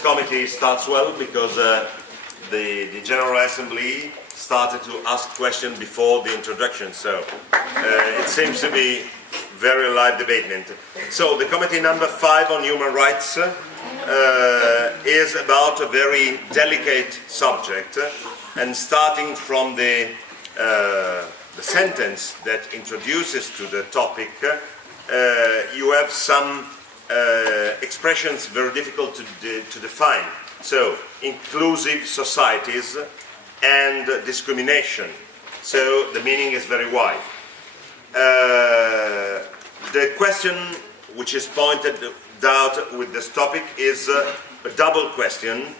Committee starts well because the General Assembly started to ask questions before the introduction, so it seems to be very live debate. So the committee number 5 on human rights is about a very delicate subject, and starting from the sentence that introduces to the topic, you have some expressions very difficult to define. So, inclusive societies and discrimination. So, the meaning is very wide. The question which is pointed out with this topic is a double question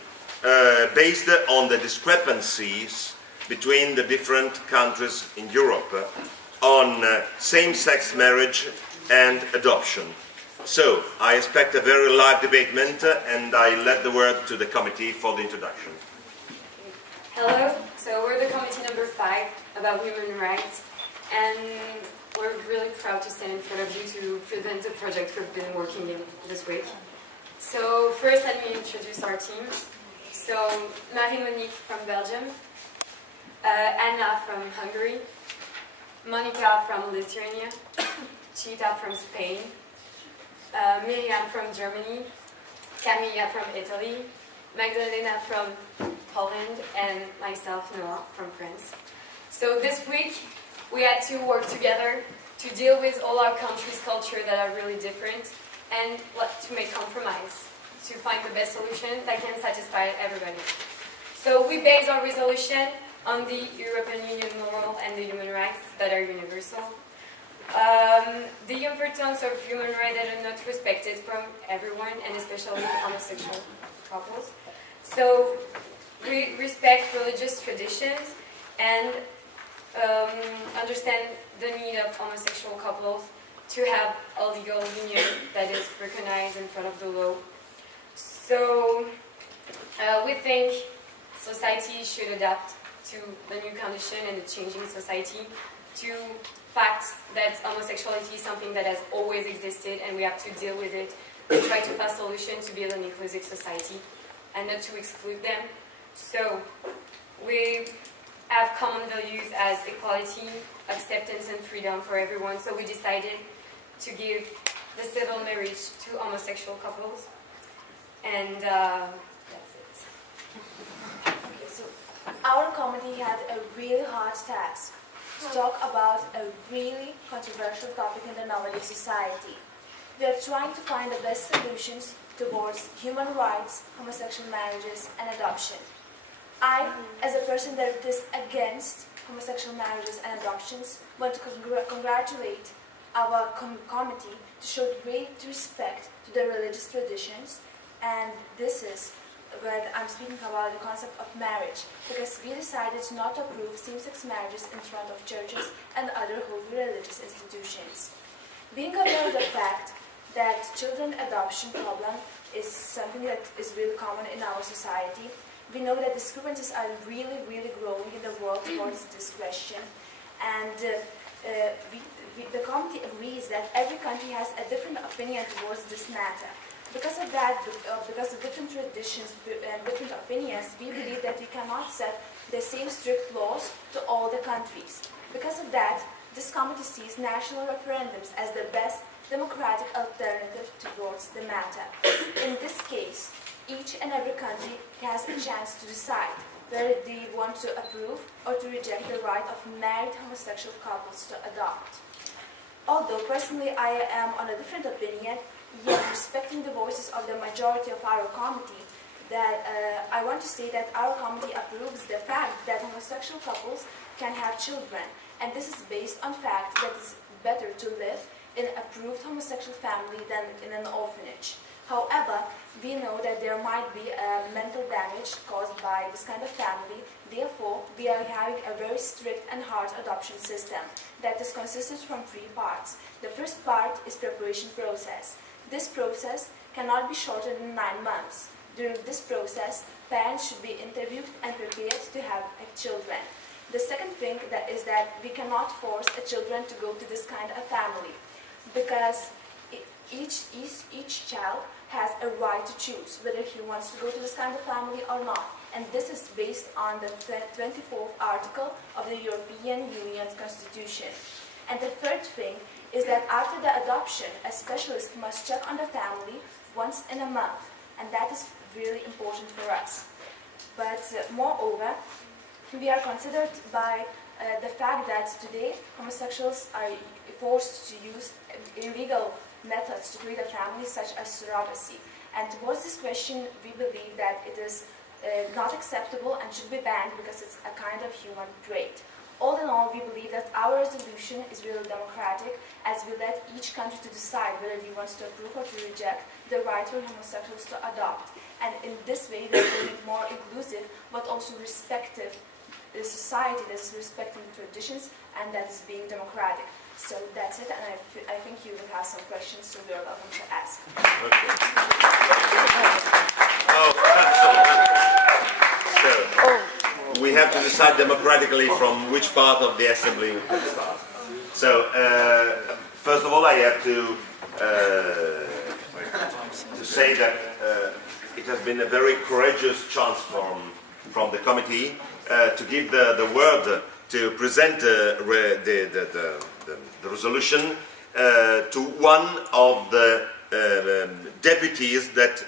based on the discrepancies between the different countries in Europe on same-sex marriage and adoption. So, I expect a very live debate, and I let the word to the committee for the introduction. Hello, so we're the committee number 5 about human rights, and we're really proud to stand in front of you to present the project we've been working in this week. So first let me introduce our teams. So Marie-Monique from Belgium, Anna from Hungary, Monica from Lithuania, Chita from Spain, Miriam from Germany, Camilla from Italy, Magdalena from Poland, and myself, Noah, from France. So this week, we had to work together to deal with all our countries' culture that are really different, and to make compromise, to find the best solution that can satisfy everybody. So we base our resolution on the European Union moral and the human rights that are universal. The importance of human rights that are not respected from everyone, and especially homosexual couples. So we respect religious traditions and understand the need of homosexual couples to have a legal union that is recognized in front of the law. So we think society should adapt to the new condition and the changing society, to fact that homosexuality is something that has always existed and we have to deal with it and try to find solutions to build an inclusive society and not to exclude them. So we have common values as equality, acceptance and freedom for everyone, so we decided to give the civil marriage to homosexual couples, and that's it. Okay, so our committee had a really hard task to talk about a really controversial topic in the nowadays society. We are trying to find the best solutions towards human rights, homosexual marriages, and adoption. I, as a person that is against homosexual marriages and adoptions, want to congratulate our committee to show great respect to the religious traditions, and this is when I'm speaking about the concept of marriage, because we decided not to approve same-sex marriages in front of churches and other holy religious institutions. Being aware of the fact that children adoption problem is something that is really common in our society, we know that discrepancies are really, really growing in the world towards this question, and the committee agrees that every country has a different opinion towards this matter. Because of that, because of different traditions and different opinions, we believe that we cannot set the same strict laws to all the countries. Because of that, this committee sees national referendums as the best democratic alternative towards the matter. In this case, each and every country has a chance to decide whether they want to approve or to reject the right of married homosexual couples to adopt. Although personally I am on a different opinion, yet respecting the voices of the majority of our committee, that I want to say that our committee approves the fact that homosexual couples can have children, and this is based on fact that it's better to live in an approved homosexual family than in an orphanage. However, we know that there might be mental damage caused by this kind of family. Therefore, we are having a very strict and hard adoption system that is consisted from 3 parts. The first part is preparation process. This process cannot be shorter than 9 months. During this process, parents should be interviewed and prepared to have children. The second thing is that we cannot force a children to go to this kind of family, because each child has a right to choose whether he wants to go to this kind of family or not. And this is based on the 24th article of the European Union's Constitution. And the third thing is that after the adoption, a specialist must check on the family once in a month. And that is really important for us. But moreover, we are considered by the fact that today homosexuals are forced to use illegal methods to create a family, such as surrogacy. And towards this question, we believe that it is not acceptable and should be banned because it's a kind of human trait. All in all, we believe that our resolution is really democratic, as we let each country to decide whether he wants to approve or to reject the right for homosexuals to adopt. And in this way, we are being more inclusive, but also respective a society that is respecting traditions and that is being democratic. So that's it, and I think you will have some questions, so you're welcome to ask. Okay. So, we have to decide democratically from which part of the assembly we can start. So, first of all, I have to say that it has been a very courageous chance from the committee to give the word to present the resolution to one of the deputies that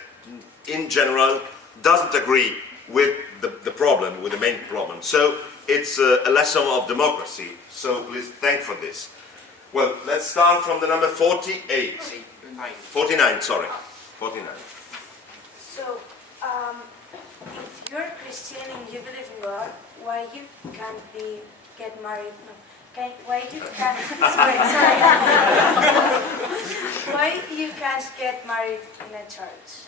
in general doesn't agree with the problem, with the main problem. So it's a lesson of democracy. So please thank for this. Well, let's start from the number 48. 49, sorry. 49. So, if you're a Christian and you believe in God, why you can't get married? No. Why you can't? sorry. Why you can't get married in a church?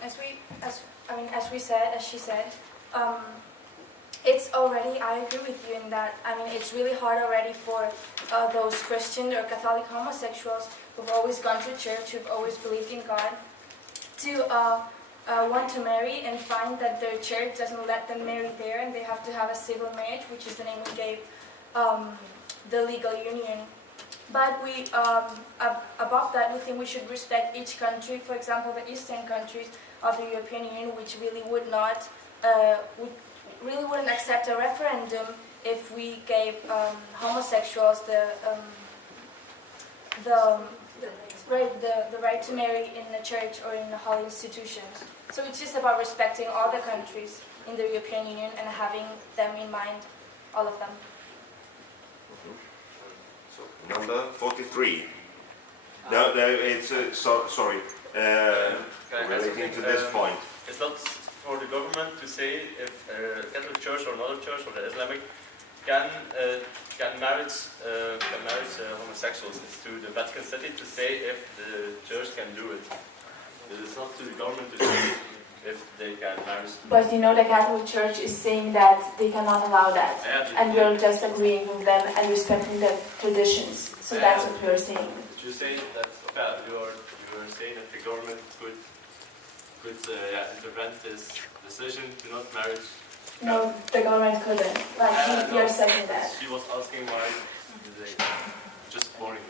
As she said, it's already, I agree with you in that, it's really hard already for those Christian or Catholic homosexuals who've always gone to church, who've always believed in God, to want to marry and find that their church doesn't let them marry there and they have to have a civil marriage, which is the name we gave the legal union. But we, above that, we think we should respect each country. For example, the eastern countries of the European Union, which really would not, wouldn't accept a referendum if we gave homosexuals the right to marry in the church or in the holy institutions. So it's just about respecting all the countries in the European Union and having them in mind, all of them. So number 43. No, it's sorry. Relating to this point. It's not for the government to say if a Catholic Church or another church or the Islamic can marry homosexuals. It's to the Vatican City to say if the church can do it. It's not to the government to say if they can marry. But you know, the Catholic Church is saying that they cannot allow that, and we're just agreeing with them and respecting their traditions. So that's what we're saying. You say that you are saying that the government could intervene this decision to not marry. No, the government couldn't. You're saying that. She was asking why they just boring.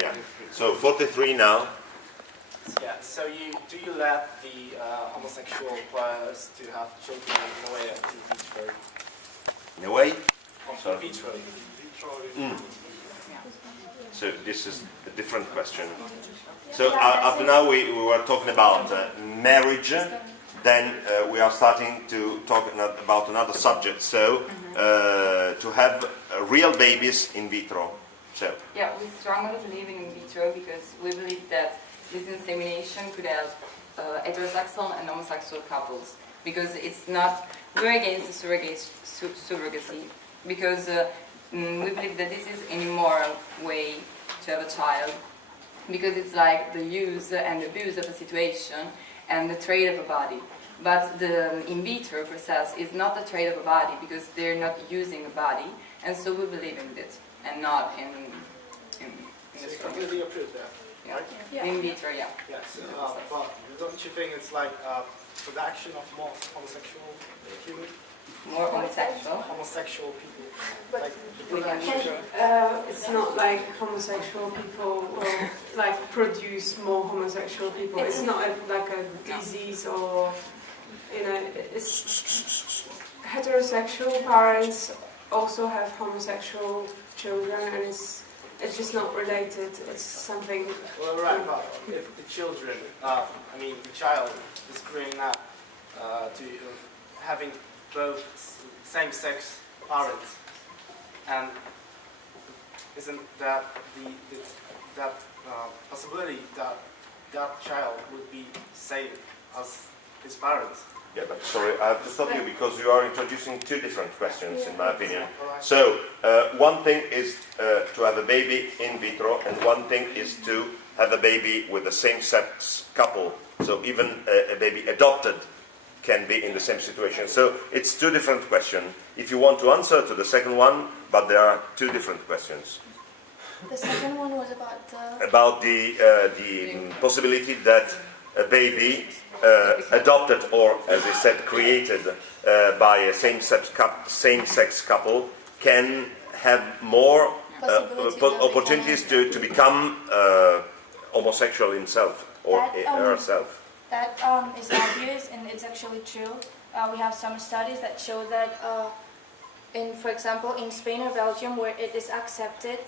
Yeah. So 43 now. Yeah, so do you let the homosexual players to have children in a way at Vitro? In a way? Sorry. Vitro. So this is a different question. So up to now we were talking about marriage. Then we are starting to talk about another subject. So to have real babies in vitro. So. Yeah, we strongly believe in vitro because we believe that this insemination could help heterosexual and homosexual couples, because it's not, we're against surrogacy, because we believe that this is an immoral way to have a child, because it's like the use and abuse of a situation and the trade of a body. But the in vitro process is not the trade of a body, because they're not using a body, and so we believe in it and not in this So you completely approve that? Yeah. Yeah. In vitro, yeah. Yes, but don't you think it's like production of more homosexual human? More homosexual. Homosexual people. But Like, We can it's not like homosexual people will like produce more homosexual people. It's not like a disease or, you know, it's heterosexual parents also have homosexual children, and it's just not related. It's something. well, right, but if the children, I mean, the child is growing up to having both same-sex parents, and isn't that that possibility that that child would be same as his parents? Yeah, but sorry, I have to stop you because you are introducing two different questions, in my opinion. So, one thing is to have a baby in vitro, and one thing is to have a baby with the same-sex couple. So even a baby adopted can be in the same situation. So it's two different questions. If you want to answer to the second one, but there are two different questions. The second one was about About the possibility that a baby adopted or, as I said, created by a same-sex couple can have more opportunities to become homosexual himself or herself. That is obvious, and it's actually true. We have some studies that show that, for example, in Spain or Belgium, where it is accepted,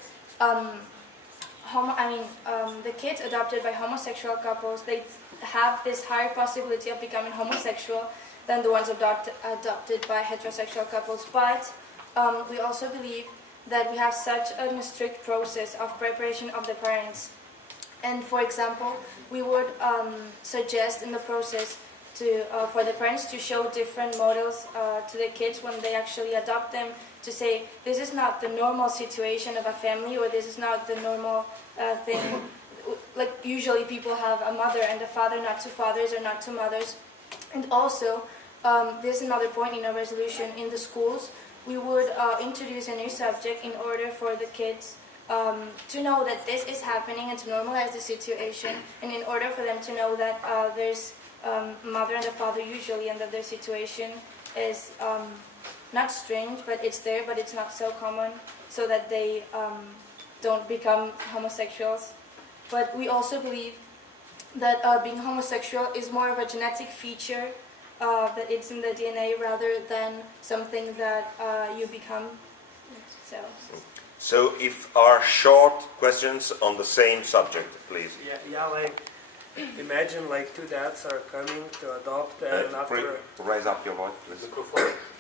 the kids adopted by homosexual couples, they have this higher possibility of becoming homosexual than the ones adopted by heterosexual couples. But we also believe that we have such a strict process of preparation of the parents. And for example, we would suggest in the process for the parents to show different models to the kids when they actually adopt them, to say this is not the normal situation of a family, or this is not the normal thing. Like usually people have a mother and a father, not two fathers or not two mothers. And also, there's another point in our resolution: in the schools, we would introduce a new subject in order for the kids to know that this is happening and to normalize the situation, and in order for them to know that there's mother and a father usually, and that their situation is not strange, but it's there, but it's not so common, so that they don't become homosexuals. But we also believe that being homosexual is more of a genetic feature, that it's in the DNA rather than something that you become. So if are short questions on the same subject, please. Yeah, like imagine like two dads are coming to adopt, and after Raise up your voice, please.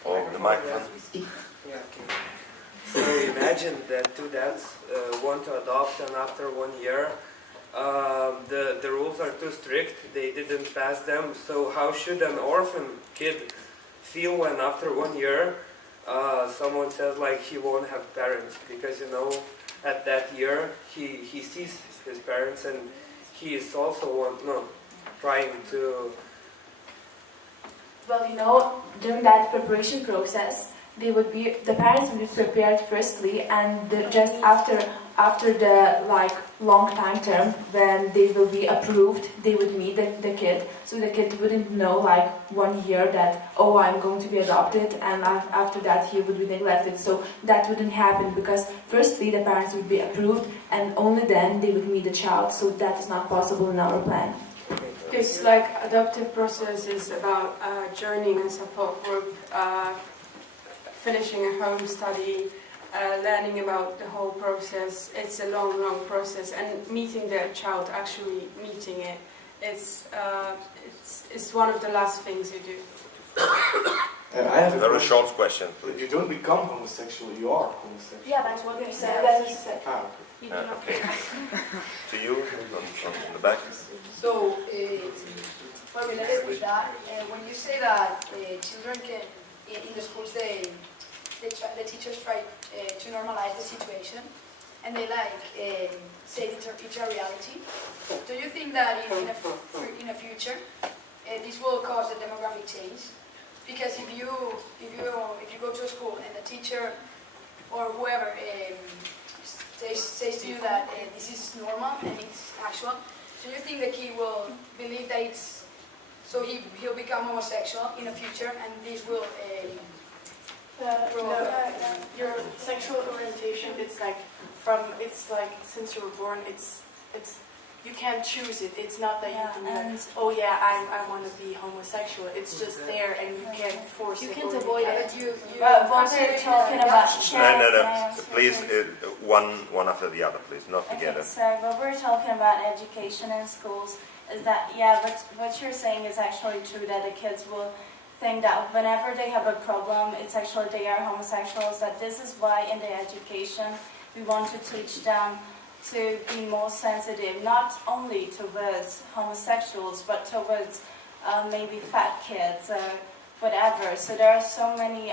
Or the microphone. yeah, okay. So imagine that two dads want to adopt, and after 1 year, the rules are too strict. They didn't pass them. So how should an orphan kid feel when after 1 year someone says like he won't have parents, because at that year he sees his parents, and he is also trying to. Well, during that preparation process, the parents would be prepared firstly, and just after the long time term, when they will be approved, they would meet the kid. So the kid wouldn't know 1 year that, oh, I'm going to be adopted, and after that he would be neglected. So that wouldn't happen, because firstly the parents would be approved, and only then they would meet the child. So that is not possible in our plan. It's adoptive process is about joining a support group, finishing a home study, learning about the whole process. It's a long process, and meeting the child, actually meeting it, it's one of the last things you do. I have a very short question. But you don't become homosexual, you are homosexual. Yeah, that's what we said. Ah, Okay. To you, on the back. So, related with that, when you say that children can, in the schools, the teachers try to normalize the situation, and they say it's a reality. Do you think that in the future this will cause a demographic change? Because if you go to a school and the teacher or whoever says to you that this is normal and it's actual, do you think the kid will believe that it's so he'll become homosexual in the future, and this will Your sexual orientation, it's like since you were born, it's you can't choose it. It's not that you can be like, oh yeah, I want to be homosexual. It's just there and you can't force it. You can't or avoid can't- it. But once we're talking about No. Please, one after the other, please, not together. Okay, so what we're talking about education in schools is that, yeah, but what you're saying is actually true, that the kids will think that whenever they have a problem, it's actually they are homosexuals, that this is why in the education we want to teach them to be more sensitive, not only towards homosexuals, but towards maybe fat kids or whatever. So there are so many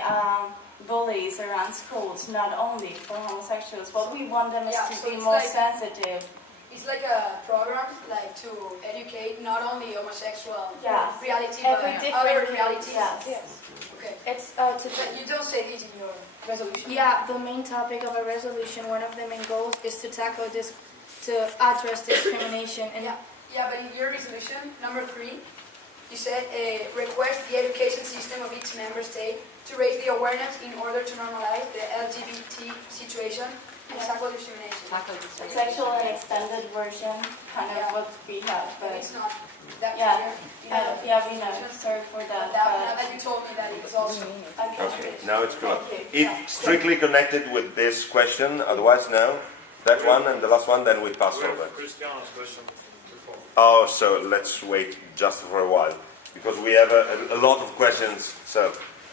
bullies around schools, not only for homosexuals. What we want them is Yeah, to so be it's more like- sensitive. It's like a program like to educate not only homosexual Yeah. reality Every but different other reality, realities. yes. Okay. It's But you don't say this in your resolution. Yeah, the main topic of a resolution, one of the main goals is to tackle this, to address discrimination. And Yeah, but in your resolution, number 3, you said request the education system of each member state to raise the awareness in order to normalize the LGBT situation and tackle discrimination. It's actually an extended version, kind of what we have, but It's not that yeah, clear. yeah, we know. Sorry for that. Now that you told me that it was also. Okay, now it's clear. Thank you. If strictly connected with this question, otherwise no. That one and the last one, then we pass over. Christiana's question before. Oh, so let's wait just for a while, because we have a lot of questions. So,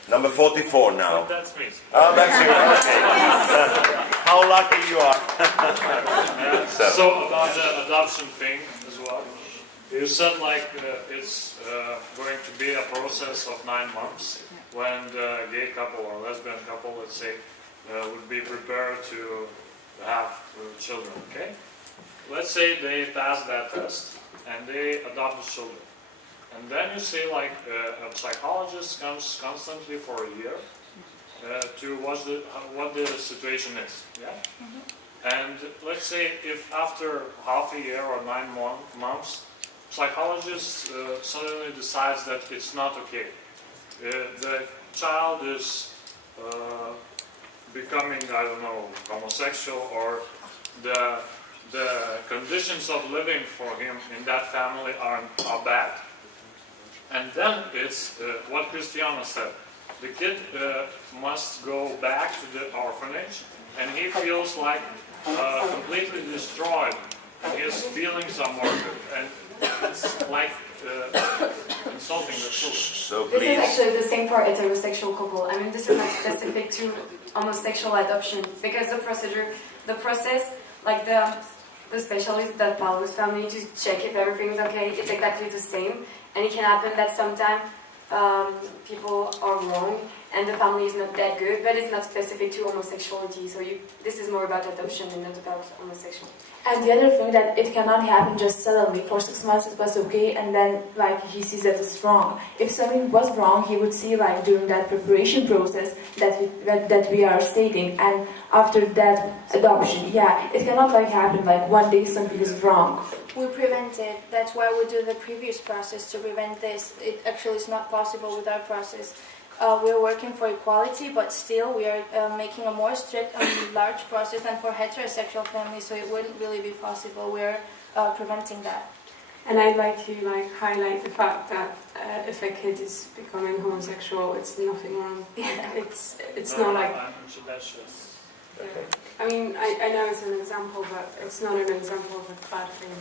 number 44 now. That's me. Oh, that's you. Okay. How lucky you are. So about the adoption thing as well. You said like it's going to be a process of 9 months when the gay couple or lesbian couple, let's say, would be prepared to have children. Okay. Let's say they pass that test and they adopt the children. And then you say like a psychologist comes constantly for a year to watch what the situation is. Yeah? And let's say if after half a year or 9 months, psychologist suddenly decides that it's not okay. The child is becoming, I don't know, homosexual, or the conditions of living for him in that family are bad. And then it's what Christiana said. The kid must go back to the orphanage, and he feels like completely destroyed, and his feelings are murdered. And it's like insulting the children. So This please. is actually the same for heterosexual couple. I mean, this is not specific to homosexual adoption, because the process, like the specialist that follows family to check if everything is okay, it's exactly the same. And it can happen that sometimes people are wrong and the family is not that good, but it's not specific to homosexuality. So this is more about adoption and not about homosexual. And the other thing, that it cannot happen just suddenly. For 6 months it was okay, and then like he sees that it's wrong. If something was wrong, he would see like during that preparation process that we are stating, and after that adoption. Yeah, it cannot like happen like one day something is wrong. We prevent it. That's why we do the previous process to prevent this. It actually is not possible with our process. We're working for equality, but still we are making a more strict and large process than for heterosexual families, so it wouldn't really be possible. We're preventing that. And I'd like to highlight the fact that if a kid is becoming homosexual, it's nothing wrong. It's not like. Okay. I mean, I know it's an example, but it's not an example of a bad thing.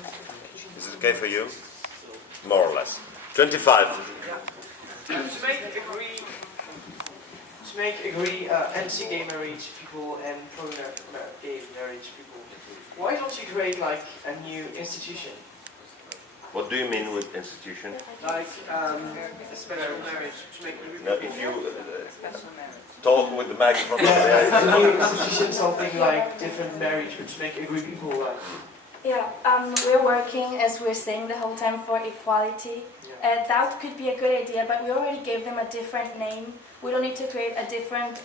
Is it okay for you? More or less. 25. To make agree anti-gay marriage people and pro-gay marriage people, why don't you create like a new institution? What do you mean with institution? Like a special marriage to make agree No, people. if you talk with the microphone. A new institution, something like different marriage, which make agree people like. Yeah, we're working, as we're saying the whole time, for equality. That could be a good idea, but we already gave them a different name. We don't need to create a different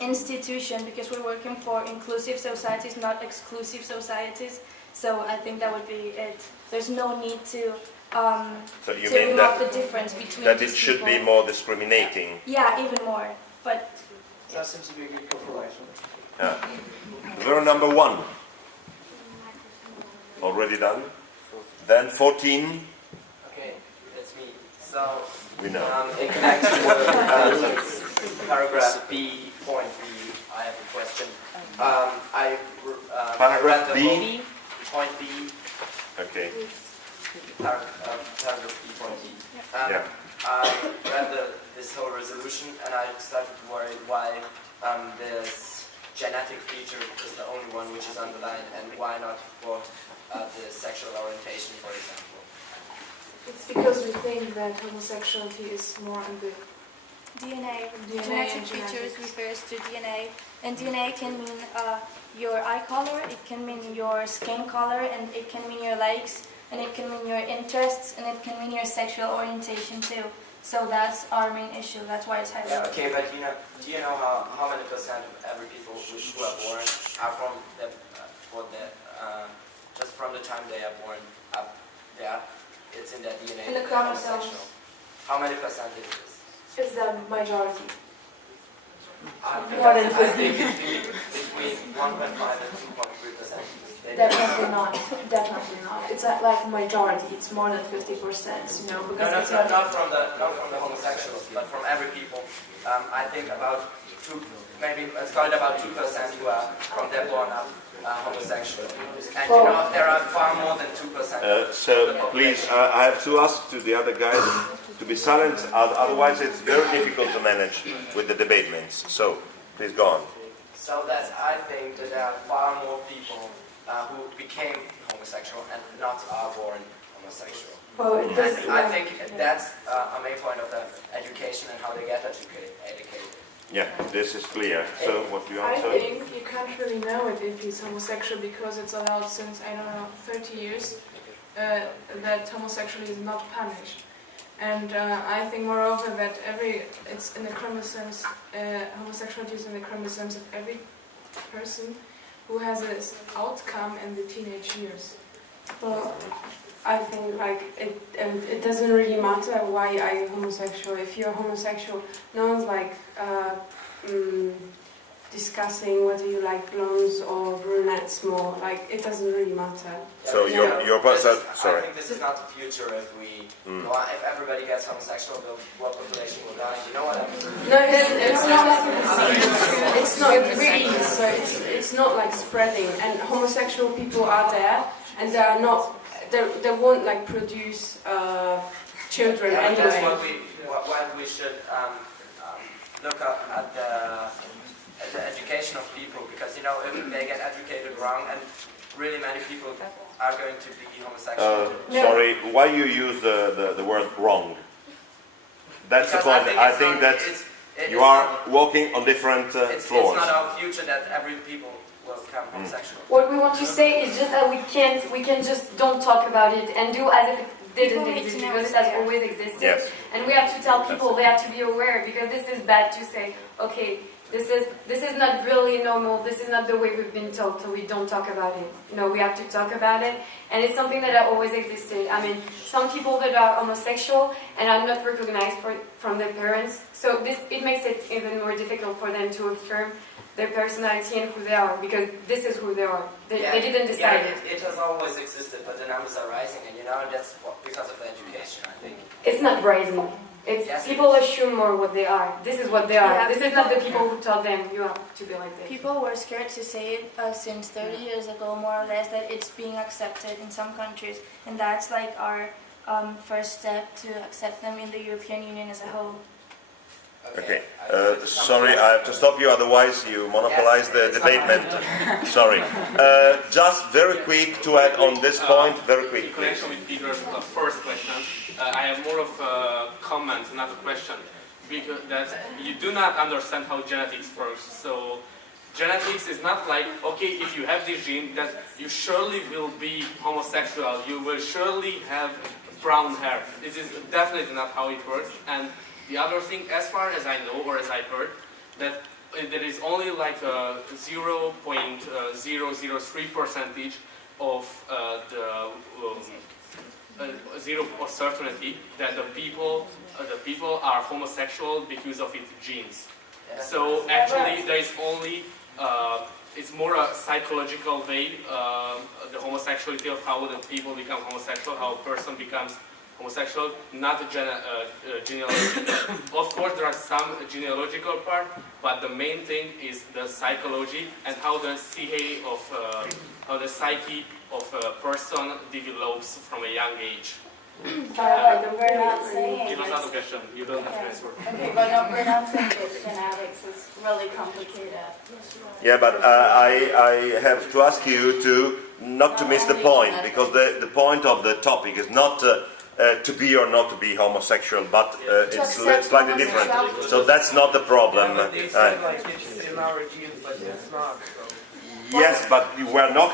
institution, because we're working for inclusive societies, not exclusive societies. So I think that would be it. There's no need to So you to mean remove that the difference between it these should be people. more discriminating? Yeah, even more. But That seems to be a good correlation. Yeah. We're number 1. Already done? Then 14. Okay, that's me. So, We know. in connection with paragraph B, point B, I have a question. Paragraph read the B? book, point B, Okay. paragraph B, point B. Yeah. I read this whole resolution and I started to worry why this genetic feature is the only one which is underlined and why not for the sexual orientation, for example. It's because we think that homosexuality is more on the DNA, DNA genetic and features genetics. refers to DNA, and DNA can mean your eye color, it can mean your skin color, and it can mean your legs, and it can mean your interests, and it can mean your sexual orientation too. So that's our main issue. That's why it's highlighted. Yeah, okay, but do you know how many percent of every people who are born are from the just from the time they are born up there? It's in their DNA. In the chromosomes. homosexual. How many percent is this? Is the majority. More than 50. I think it's between 1.5 and 2.3%. Definitely not. Definitely not. It's like majority. It's more than 50%. You know, because No, it's not from the homosexuals, but from every people. I think about maybe let's call it about 2% who are from their born up homosexual. And you know, there are far more than 2%. So please, I have to ask to the other guys to be silent, otherwise it's very difficult to manage with the debate links. So please go on. So that I think that there are far more people who became homosexual and not are born homosexual. Well, it does, And I think that's a main point of the education and how they get educated. Yeah, this is clear. So what do you I answer? think you can't really know it if he's homosexual because it's allowed since, I don't know, 30 years that homosexuality is not punished. And I think moreover that it's in the chromosomes, homosexuality is in the chromosomes of every person who has this outcome in the teenage years. well, I think like it doesn't really matter why I'm homosexual. If you're homosexual, no one's like discussing whether you like blondes or brunettes more. Like it doesn't really matter. So your sorry. I think this is not the future if we, if everybody gets homosexual, the world population will die. You know what I mean? No, it's not like it's not really. So it's not like spreading. And homosexual people are there, and they are not. They won't like produce children Yeah, anyway. that's what we should look up at the education of people, because you know if they get educated wrong, and really many people are going to be homosexual. Sorry, why you use the word wrong? That's Because the point. I think that you are walking on different it's floors. not our future that every people will become homosexual. What we want to say is just that we can just don't talk about it and do as if it didn't People need exist to know because it's it has there. always existed. Yes. And we have to tell people they have to be aware because this is bad to say, okay, this is not really normal, this is not the way we've been taught, so we don't talk about it. No, we have to talk about it, and it's something that has always existed. I mean, some people that are homosexual and are not recognized from their parents, so it makes it even more difficult for them to affirm their personality and who they are, because this is who they are. They didn't decide it. It has always existed, but the numbers are rising, and you know that's because of the education, I think. It's not rising. It's Yes, people assume more what they are. This is what they are. Yeah, This is not the people who taught them you have to be like this. People were scared to say it since 30 years ago, more or less, that it's being accepted in some countries, and that's like our first step to accept them in the European Union as a whole. Okay. Sorry, I have to stop you, otherwise you monopolize the debate. Sorry. Just very quick to add on this point, very quick, In please. connection with Peter's first question, I have more of a comment, not a question, because that you do not understand how genetics works. So genetics is not like, okay, if you have this gene, that you surely will be homosexual, you will surely have brown hair. This is definitely not how it works. And the other thing, as far as I know, or as I heard, that there is only like a 0.003% of zero of certainty that the people are homosexual because of its genes. So actually, there is only it's more a psychological way, the homosexuality of how the people become homosexual, how a person becomes homosexual, not a genealogical. Of course, there are some genealogical part, but the main thing is the psychology and how the psyche of a person develops from a young age. But we're not saying It was not a question. You don't have to answer. Okay, but no, we're not saying that genetics is really complicated. Yeah, but I have to ask you to not to miss the point, because the point of the topic is not to be or not to be homosexual, but it's slightly different. So that's not the problem. They said like it's in our genes, but it's not. So. Yes, but we are not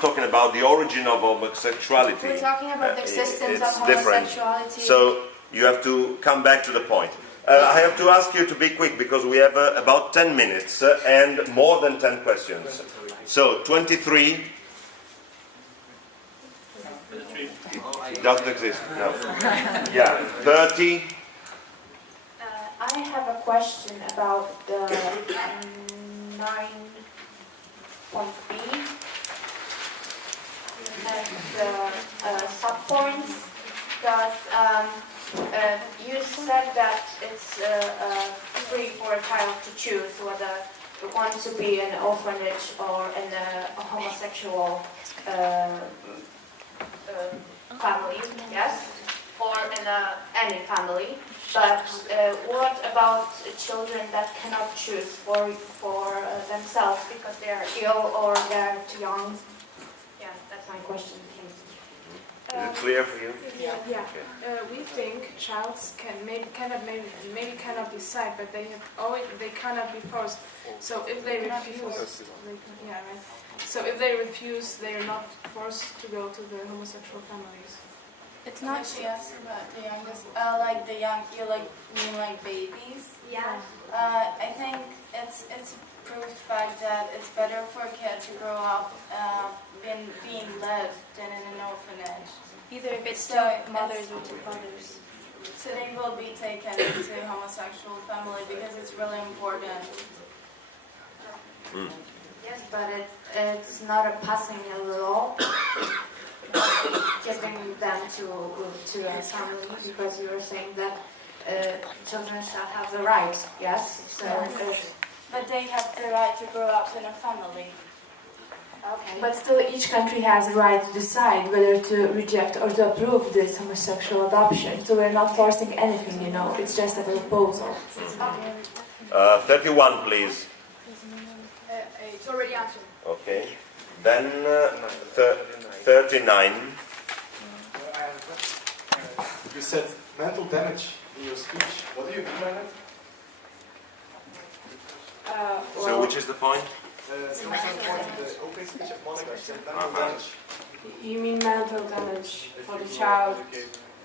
talking about the origin of homosexuality. We're talking about the existence of It's different. homosexuality. So you have to come back to the point. I have to ask you to be quick because we have about 10 minutes and more than 10 questions. So 23 doesn't exist. No. Yeah. 30. I have a question about the 9.b and the subpoints, because you said that it's free for a child to choose whether it wants to be in an orphanage or in a homosexual family, yes, or in any family. But what about children that cannot choose for themselves because they are ill or they're too young? Yeah, that's my question. Is it clear for you? Yeah. We think childs cannot decide, but they cannot be forced. So if they refuse, So if they refuse, they are not forced to go to the homosexual families. It's not Yes. just about the youngest, like the young, you mean like babies? Yeah. I think it's a proved fact that it's better for a kid to grow up being led than in an orphanage. Either if it's So two mothers or two fathers. So they will be taken into a homosexual family because it's really important. Yes, but it's not a passing a law giving them to a family, because you were saying that children shall have the right, yes? So But they have the right to grow up in a family. okay. But still, each country has the right to decide whether to reject or to approve this homosexual adoption. So we're not forcing anything, it's just a proposal. 31, please. It's already answered. Okay. Then 39. You said mental damage in your speech. What do you mean by that? So which is the point? Some point in the opening speech of Monica, she said mental damage. You mean mental damage for the child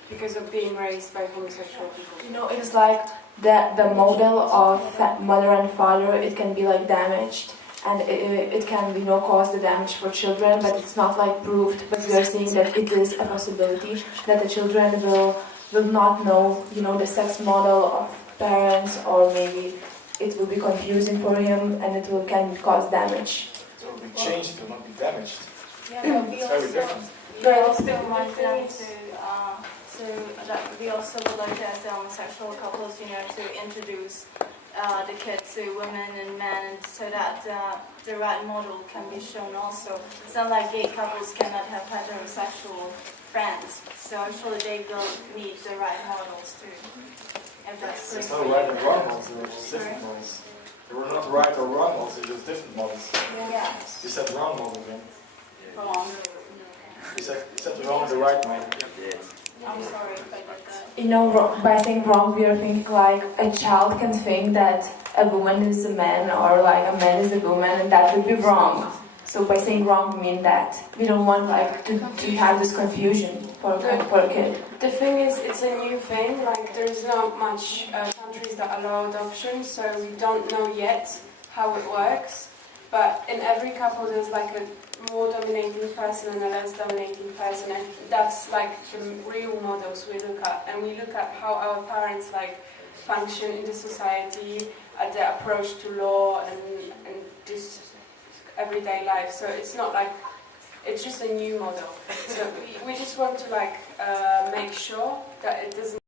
because of being raised by homosexual people? It's like the model of mother and father, it can be like damaged. And it can, cause the damage for children, but it's not like proved. But we are saying that it is a possibility that the children will not know, the sex model of parents, or maybe it will be confusing for him, and it can cause damage. It will be changed, it will not be damaged. Yeah, but It's very different. we also want them we also would like to, as the homosexual couples, to introduce the kids to women and men, so that the right model can be shown also. It's not like gay couples cannot have heterosexual friends, so actually they will need the right models too. And that's There's no right and wrong models, there are just different models. There were not right or wrong models, they're just different models. Yeah. You said wrong model again. Wrong. You said wrong and the right model. I'm sorry if I did that. By saying wrong, we are thinking like a child can think that a woman is a man, or like a man is a woman, and that would be wrong. So by saying wrong, we mean that we don't want to have this confusion for a kid. The thing is, it's a new thing, there's not much countries that allow adoption, so we don't know yet how it works. But in every couple there's a more dominating person and a less dominating person, and that's the real models we look at. And we look at how our parents function in the society, at their approach to law and just everyday life. So it's not like, it's just a new model. So we just want to like make sure that it doesn't